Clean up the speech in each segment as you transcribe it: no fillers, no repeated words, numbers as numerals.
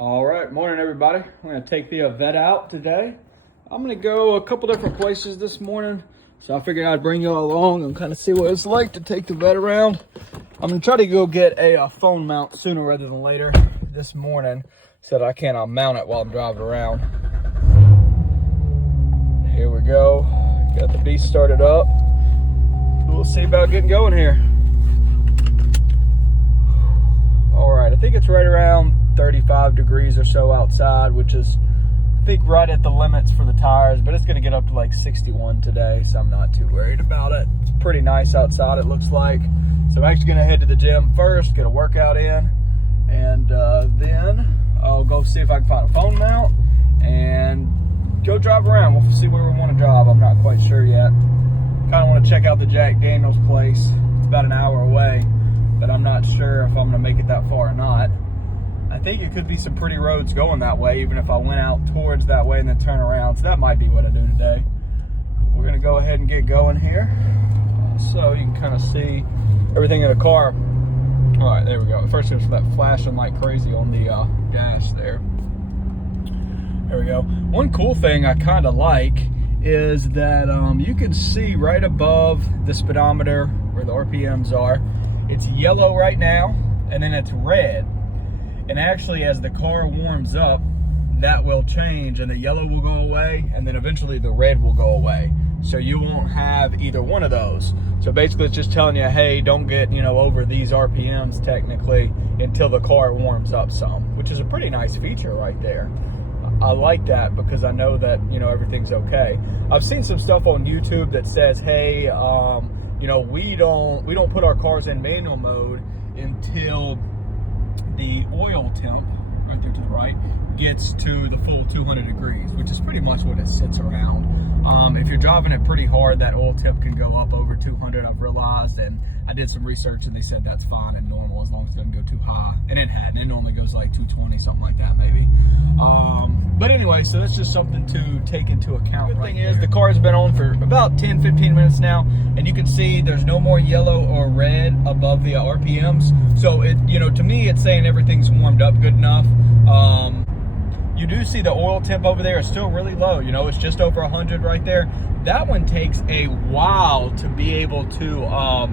All right, morning everybody. I'm gonna take the vette out today. I'm gonna go a couple different places this morning, so I figured I'd bring you all along and kind of see what it's like to take the vette around. I'm gonna try to go get a phone mount sooner rather than later this morning, so that I can mount it while I'm driving around. Here we go. Got the beast started up. We'll see about getting going here. All right, I think it's right around 35 degrees or so outside, which is, I think, right at the limits for the tires, but it's gonna get up to like 61 today, so I'm not too worried about it. It's pretty nice outside, it looks like. So I'm actually gonna head to the gym first, get a workout in, and then I'll go see if I can find a phone mount and go drive around. We'll see where we wanna drive. I'm not quite sure yet. Kinda wanna check out the Jack Daniels place. It's about an hour away, but I'm not sure if I'm gonna make it that far or not. I think it could be some pretty roads going that way, even if I went out towards that way and then turn around. So that might be what I do today. We're gonna go ahead and get going here. So you can kind of see everything in the car. All right, there we go. First there's that flashing like crazy on the gas there. There we go. One cool thing I kind of like is that you can see right above the speedometer where the RPMs are. It's yellow right now, and then it's red. And actually, as the car warms up, that will change, and the yellow will go away, and then eventually the red will go away. So you won't have either one of those. So basically, it's just telling you, hey, don't get, over these RPMs technically until the car warms up some, which is a pretty nice feature right there. I like that because I know that, everything's okay. I've seen some stuff on YouTube that says, hey, we don't put our cars in manual mode until the oil temp, right there to the right, gets to the full 200 degrees, which is pretty much what it sits around. If you're driving it pretty hard, that oil temp can go up over 200, I've realized, and I did some research and they said that's fine and normal as long as it doesn't go too high. And it hadn't. It normally goes like 220, something like that maybe. But anyway, so that's just something to take into account. Good thing is the car has been on for about 10-15 minutes now, and you can see there's no more yellow or red above the RPMs. So it, to me, it's saying everything's warmed up good enough. You do see the oil temp over there is still really low. It's just over 100 right there. That one takes a while to be able to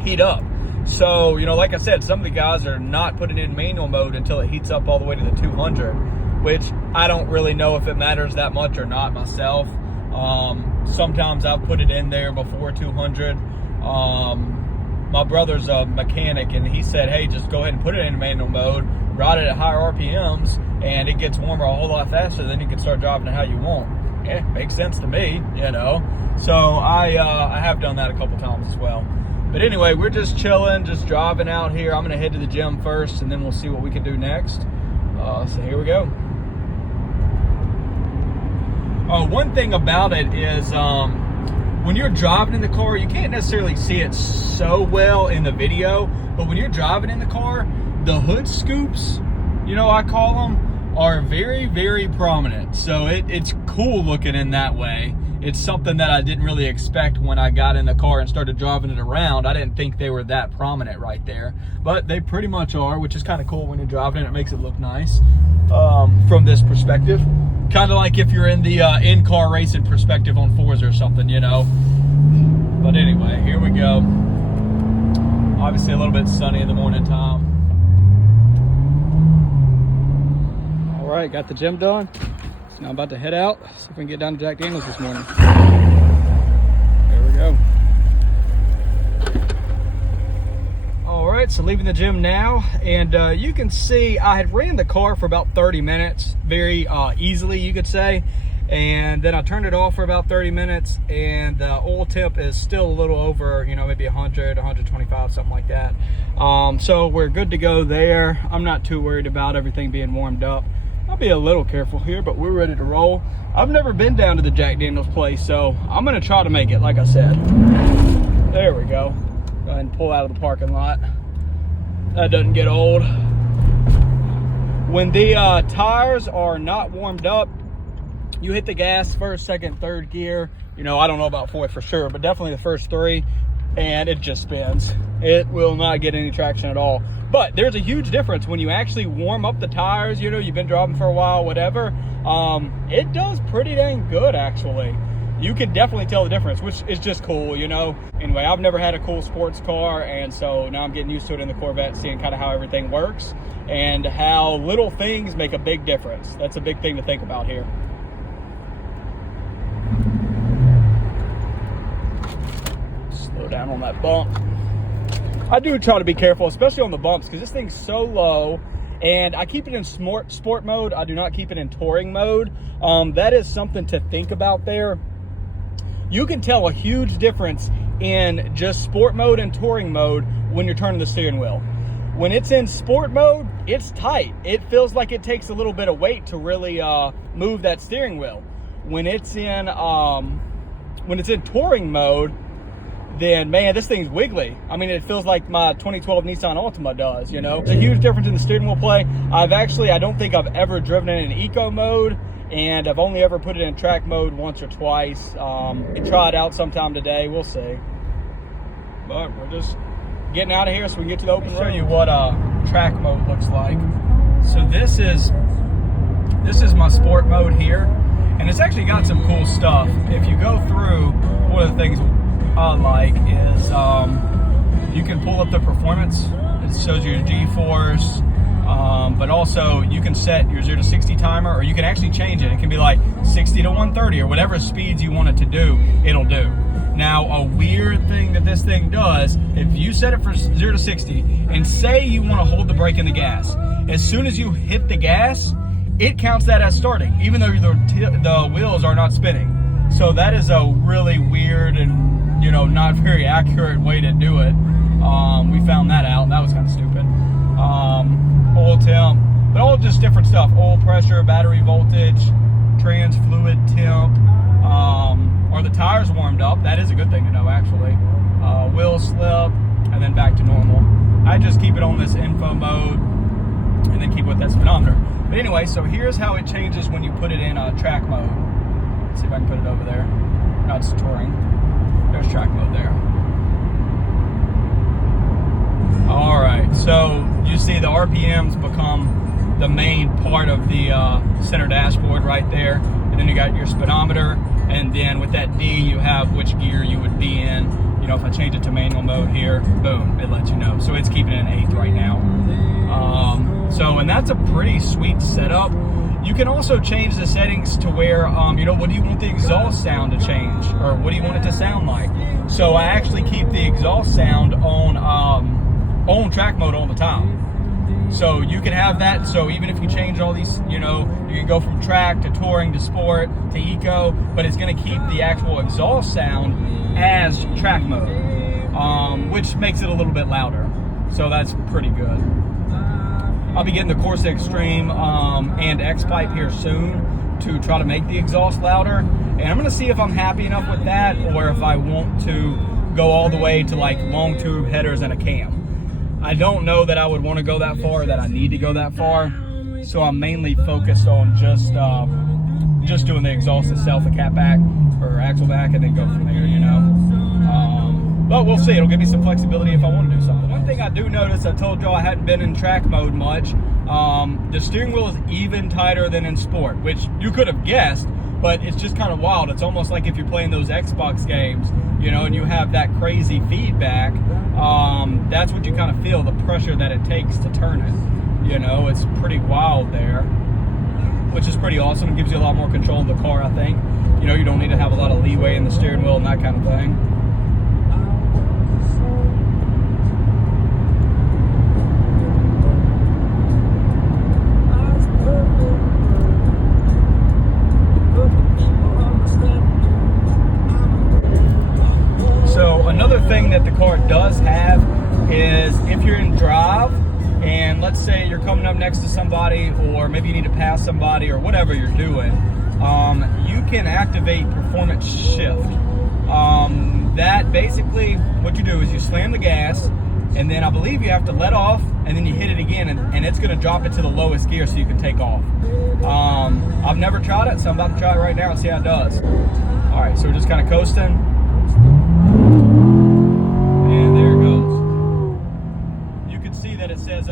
heat up. So, like I said, some of the guys are not putting it in manual mode until it heats up all the way to the 200, which I don't really know if it matters that much or not myself. Sometimes I've put it in there before 200. My brother's a mechanic, and he said, hey, just go ahead and put it in manual mode, ride it at higher RPMs, and it gets warmer a whole lot faster. Then you can start driving it how you want. Yeah, makes sense to me, So I have done that a couple times as well. But anyway, we're just chilling, just driving out here. I'm gonna head to the gym first, and then we'll see what we can do next. So here we go. One thing about it is when you're driving in the car, you can't necessarily see it so well in the video, but when you're driving in the car, the hood scoops, I call them, are very, very prominent. So it's cool looking in that way. It's something that I didn't really expect when I got in the car and started driving it around. I didn't think they were that prominent right there, but they pretty much are, which is kind of cool when you're driving it. It makes it look nice from this perspective. Kind of like if you're in the in-car racing perspective on Forza or something, But anyway, here we go. Obviously a little bit sunny in the morning time. All right, got the gym done. So now I'm about to head out, see if we can get down to Jack Daniels this morning. There we go. All right, so leaving the gym now, and you can see I had ran the car for about 30 minutes, very easily, you could say. And then I turned it off for about 30 minutes, and the oil temp is still a little over, maybe 100, 125, something like that. So we're good to go there. I'm not too worried about everything being warmed up. I'll be a little careful here, but we're ready to roll. I've never been down to the Jack Daniels place, so I'm gonna try to make it, like I said. There we go. Go ahead and pull out of the parking lot. That doesn't get old. When the tires are not warmed up, you hit the gas first, second, third gear. I don't know about fourth for sure, but definitely the first three, and it just spins. It will not get any traction at all. But there's a huge difference when you actually warm up the tires. You know, you've been driving for a while, whatever. It does pretty dang good, actually. You can definitely tell the difference, which is just cool, you know. Anyway, I've never had a cool sports car, and so now I'm getting used to it in the Corvette, seeing kind of how everything works and how little things make a big difference. That's a big thing to think about here. Slow down on that bump. I do try to be careful, especially on the bumps, because this thing's so low, and I keep it in sport mode. I do not keep it in touring mode. That is something to think about there. You can tell a huge difference in just sport mode and touring mode when you're turning the steering wheel. When it's in sport mode, it's tight. It feels like it takes a little bit of weight to really move that steering wheel. When it's in touring mode, then man, this thing's wiggly. I mean, it feels like my 2012 Nissan Altima does, you know? It's a huge difference in the steering wheel play. I don't think I've ever driven it in eco mode, and I've only ever put it in track mode once or twice. Try it out sometime today, we'll see. But we're just getting out of here so we can get to the open road. Show you what track mode looks like. So this is my sport mode here, and it's actually got some cool stuff. If you go through, one of the things I like is you can pull up the performance. It shows you your G-force, but also you can set your 0 to 60 timer, or you can actually change it. It can be like 60 to 130 or whatever speeds you want it to do, it'll do. Now, a weird thing that this thing does, if you set it for 0 to 60 and say you want to hold the brake and the gas, as soon as you hit the gas, it counts that as starting, even though the wheels are not spinning. So that is a really weird and, you know, not very accurate way to do it. We found that out. That was kind of stupid. Oil temp, but all just different stuff. Oil pressure, battery voltage, trans fluid temp. Are the tires warmed up? That is a good thing to know, actually. Wheel slip, and then back to normal. I just keep it on this info mode, and then keep with that speedometer. But anyway, so here's how it changes when you put it in track mode. Let's see if I can put it over there. No, it's touring. There's track mode there. All right, so you see the RPMs become the main part of the center dashboard right there. And then you got your speedometer, and then with that D, you have which gear you would be in. You know, if I change it to manual mode here, boom, it lets you know. So it's keeping it in 8th right now. And that's a pretty sweet setup. You can also change the settings to where, you know, what do you want the exhaust sound to change? Or what do you want it to sound like? So I actually keep the exhaust sound on track mode all the time. So you can have that. So even if you change all these, you know, you can go from track to touring to sport to eco, but it's going to keep the actual exhaust sound as track mode, which makes it a little bit louder. So that's pretty good. I'll be getting the Corsa Extreme and X-Pipe here soon to try to make the exhaust louder. And I'm going to see if I'm happy enough with that, or if I want to go all the way to like long tube headers and a cam. I don't know that I would want to go that far, or that I need to go that far. So I'm mainly focused on just doing the exhaust itself, the cat back or axle back, and then go from there, you know. But we'll see. It'll give me some flexibility if I want to do something. One thing I do notice, I told y'all I hadn't been in track mode much. The steering wheel is even tighter than in sport, which you could have guessed, but it's just kind of wild. It's almost like if you're playing those Xbox games, you know, and you have that crazy feedback. That's what you kind of feel, the pressure that it takes to turn it. You know, it's pretty wild there, which is pretty awesome. It gives you a lot more control of the car, I think. You know, you don't need to have a lot of leeway in the steering wheel and that kind of thing. Another thing that the car does have is if you're in drive and let's say you're coming up next to somebody, or maybe you need to pass somebody, or whatever you're doing, you can activate performance shift. That basically what you do is you slam the gas, and then I believe you have to let off, and then you hit it again, and it's going to drop it to the lowest gear so you can take off. I've never tried it, so I'm about to try it right now and see how it does. All right, so we're just kind of coasting. And there it goes. You can see that it says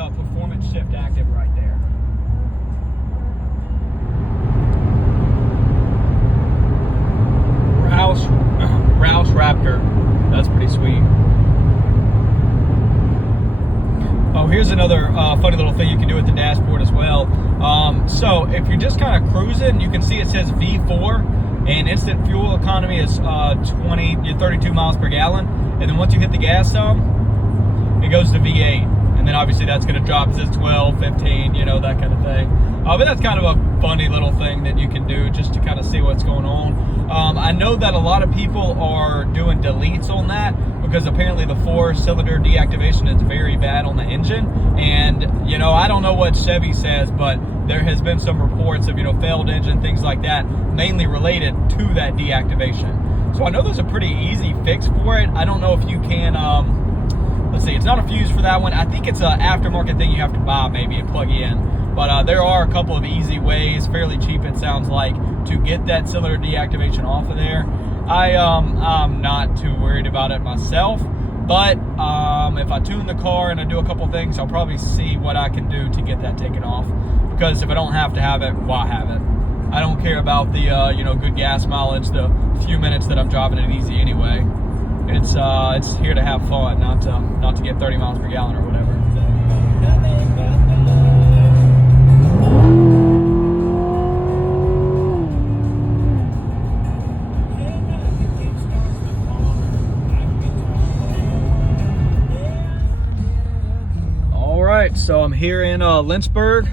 So if you're just kind of cruising, you can see it says V4, and instant fuel economy is 32 miles per gallon. And then once you hit the gas some, it goes to V8. And then obviously that's going to drop. It says 12, 15, you know, that kind of thing. But that's kind of a funny little thing that you can do just to kind of see what's going on. I know that a lot of people are doing deletes on that because apparently the 4-cylinder deactivation is very bad on the engine. And, you know, I don't know what Chevy says, but there has been some reports of, you know, failed engine, things like that, mainly related to that deactivation. So I know there's a pretty easy fix for it. I don't know if you can, let's see, it's not a fuse for that one. I think it's an aftermarket thing you have to buy maybe and plug in. But there are a couple of easy ways, fairly cheap it sounds like, to get that cylinder deactivation off of there. I'm not too worried about it myself, but if I tune the car and I do a couple things, I'll probably see what I can do to get that taken off. Because if I don't have to have it, why have it? I don't care about the you know, good gas mileage, the few minutes that I'm driving it easy anyway. It's here to have fun, not to get 30 miles per gallon or whatever. So I'm here in Lynchburg.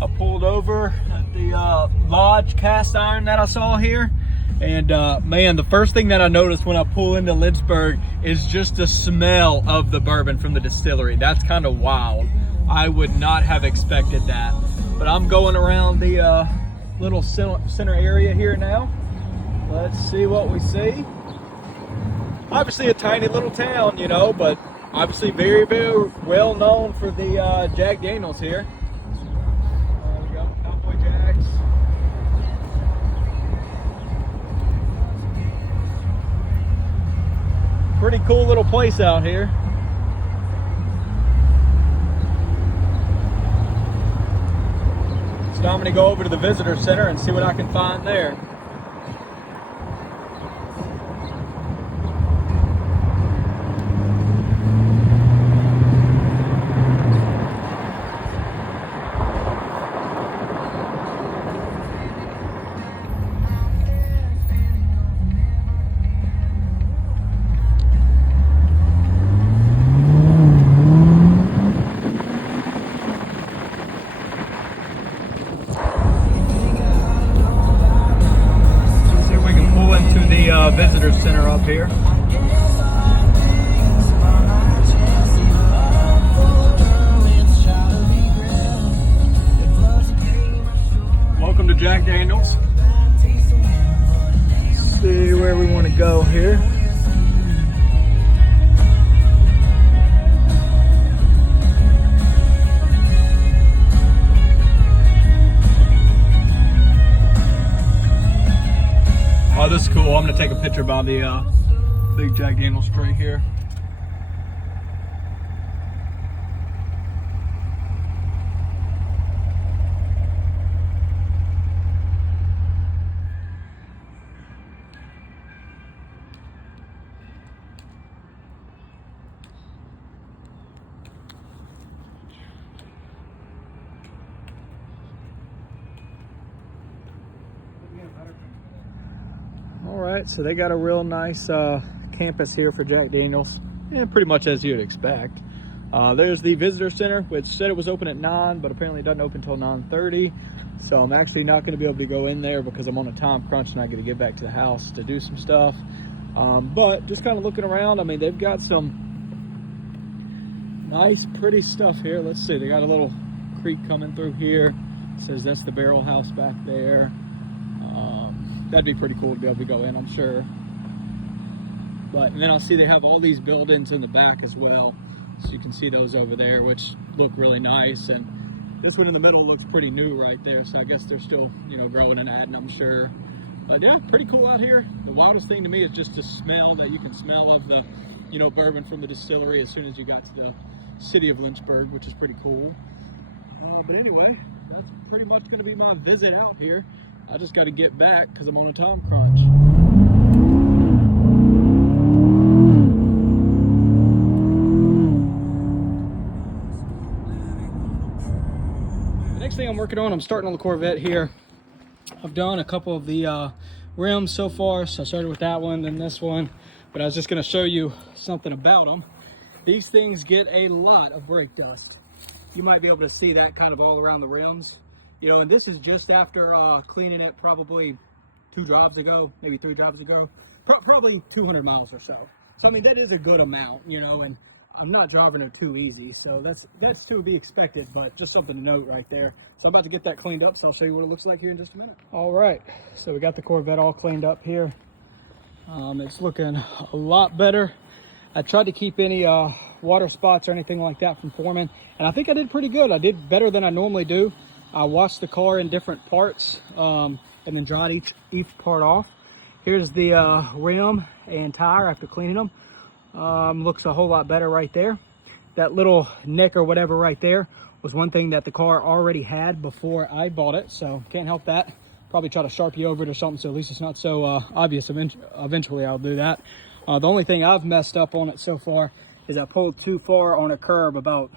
I pulled over at the Lodge cast iron that I saw here, and man, the first thing that I noticed when I pull into Lynchburg is just the smell of the bourbon from the distillery. That's kind of wild. I would not have expected that. But I'm going around the little center area here now. Let's see what we see. Obviously a tiny little town, you know, but obviously very, very well known for the Jack Daniels here. We got Cowboy Jacks. Pretty cool little place out here. So I'm going to go over to the visitor center and see what I can find there. Visitor center up here. Welcome to Jack Daniels. Let's see where we want to go here. Oh, this is cool. I'm going to take a picture by the big Jack Daniels tray here. Alright, so they got a real nice campus here for Jack Daniels, and pretty much as you'd expect. There's the visitor center, which said it was open at 9, but apparently it doesn't open until 9:30. So I'm actually not going to be able to go in there because I'm on a time crunch and I got to get back to the house to do some stuff. But just kind of looking around, I mean, they've got some nice, pretty stuff here. Let's see, they got a little creek coming through here. It says that's the barrel house back there. That'd be pretty cool to be able to go in, I'm sure. But and then I'll see they have all these buildings in the back as well. So you can see those over there, which look really nice. And this one in the middle looks pretty new right there. So I guess they're still, you know, growing and adding, I'm sure. But yeah, pretty cool out here. The wildest thing to me is just the smell that you can smell of the, you know, bourbon from the distillery as soon as you got to the city of Lynchburg, which is pretty cool. But anyway, that's pretty much going to be my visit out here. I just got to get back because I'm on a time crunch. The next thing I'm working on, I'm starting on the Corvette here. I've done a couple of the rims so far, so I started with that one, then this one, but I was just going to show you something about them. These things get a lot of brake dust. You might be able to see that kind of all around the rims, you know, and this is just after cleaning it probably 2 drives ago, maybe 3 drives ago, probably 200 miles or so. So I mean, that is a good amount, you know, and I'm not driving it too easy, so that's to be expected, but just something to note right there. So I'm about to get that cleaned up, so I'll show you what it looks like here in just a minute. All right, so we got the Corvette all cleaned up here. It's looking a lot better. I tried to keep any water spots or anything like that from forming, and I think I did pretty good. I did better than I normally do. I washed the car in different parts and then dried each part off. Here's the rim and tire after cleaning them. Looks a whole lot better right there. That little nick or whatever right there was one thing that the car already had before I bought it, so can't help that. Probably try to Sharpie over it or something so at least it's not so obvious. Eventually I'll do that. The only thing I've messed up on it so far is I pulled too far on a curb about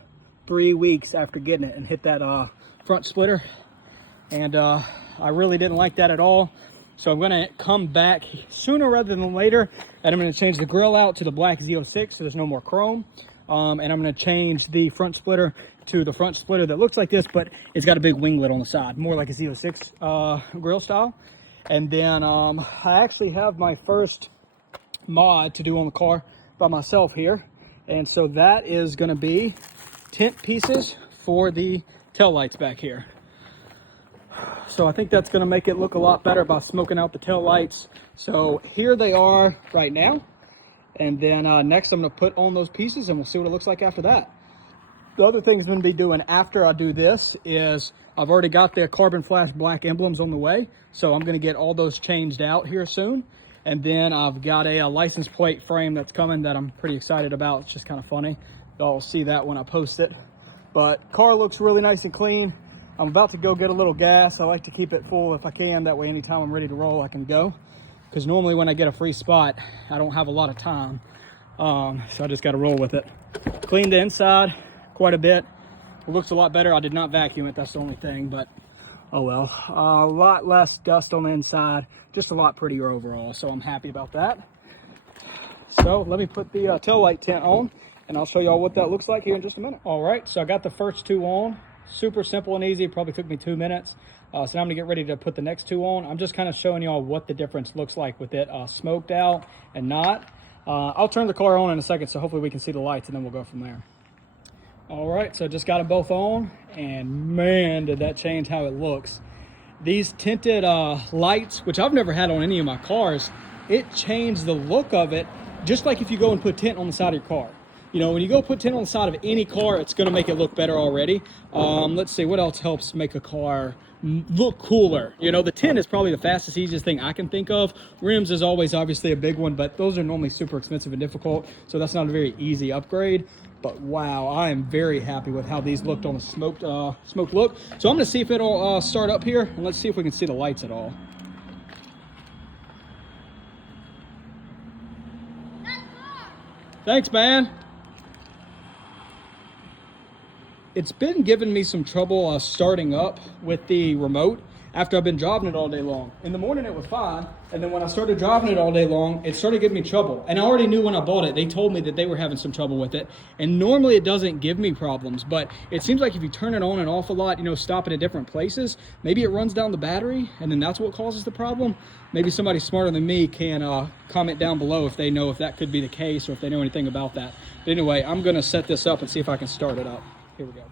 3 weeks after getting it and hit that front splitter, and I really didn't like that at all. So I'm going to come back sooner rather than later, and I'm going to change the grill out to the black Z06 so there's no more chrome, and I'm going to change the front splitter to the front splitter that looks like this, but it's got a big winglet on the side, more like a Z06 grill style. And then I actually have my first mod to do on the car by myself here, and so that is going to be tint pieces for the tail lights back here. So I think that's going to make it look a lot better by smoking out the tail lights. So here they are right now, and then next I'm going to put on those pieces and we'll see what it looks like after that. The other thing I'm going to be doing after I do this is I've already got the carbon flash black emblems on the way, so I'm going to get all those changed out here soon. And then I've got a license plate frame that's coming that I'm pretty excited about. It's just kind of funny. Y'all see that when I post it. But car looks really nice and clean. I'm about to go get a little gas. I like to keep it full if I can. That way anytime I'm ready to roll, I can go. Because normally when I get a free spot, I don't have a lot of time. So I just got to roll with it. Cleaned the inside quite a bit. It looks a lot better. I did not vacuum it. That's the only thing. But oh well. A lot less dust on the inside. Just a lot prettier overall. So I'm happy about that. So let me put the tail light tint on, and I'll show y'all what that looks like here in just a minute. All right, so I got the first 2 on. Super simple and easy. Probably took me 2 minutes. So now I'm gonna get ready to put the next 2 on. I'm just kind of showing y'all what the difference looks like with it smoked out and not. I'll turn the car on in a second, so hopefully we can see the lights, and then we'll go from there. All right, so just got them both on, and man, did that change how it looks. These tinted lights, which I've never had on any of my cars, it changed the look of it, just like if you go and put tint on the side of your car. You know, when you go put tint on the side of any car, it's going to make it look better already. Let's see, what else helps make a car look cooler? You know, the tint is probably the fastest, easiest thing I can think of. Rims is always obviously a big one, but those are normally super expensive and difficult, so that's not a very easy upgrade. But wow, I am very happy with how these looked on the smoked look. So I'm going to see if it'll start up here, and let's see if we can see the lights at all. Thanks, man. It's been giving me some trouble starting up with the remote after I've been driving it all day long. In the morning it was fine, and then when I started driving it all day long, it started giving me trouble. And I already knew when I bought it, they told me that they were having some trouble with it. And normally it doesn't give me problems, but it seems like if you turn it on and off a lot, you know, stopping at different places, maybe it runs down the battery, and then that's what causes the problem. Maybe somebody smarter than me can comment down below if they know if that could be the case or if they know anything about that. But anyway, I'm gonna set this up and see if I can start it up. Here we go.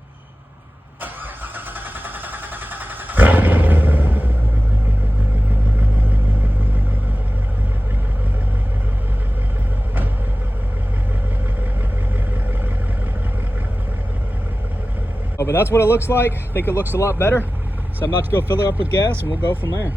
Oh, but that's what it looks like. I think it looks a lot better. So I'm about to go fill it up with gas and we'll go from there.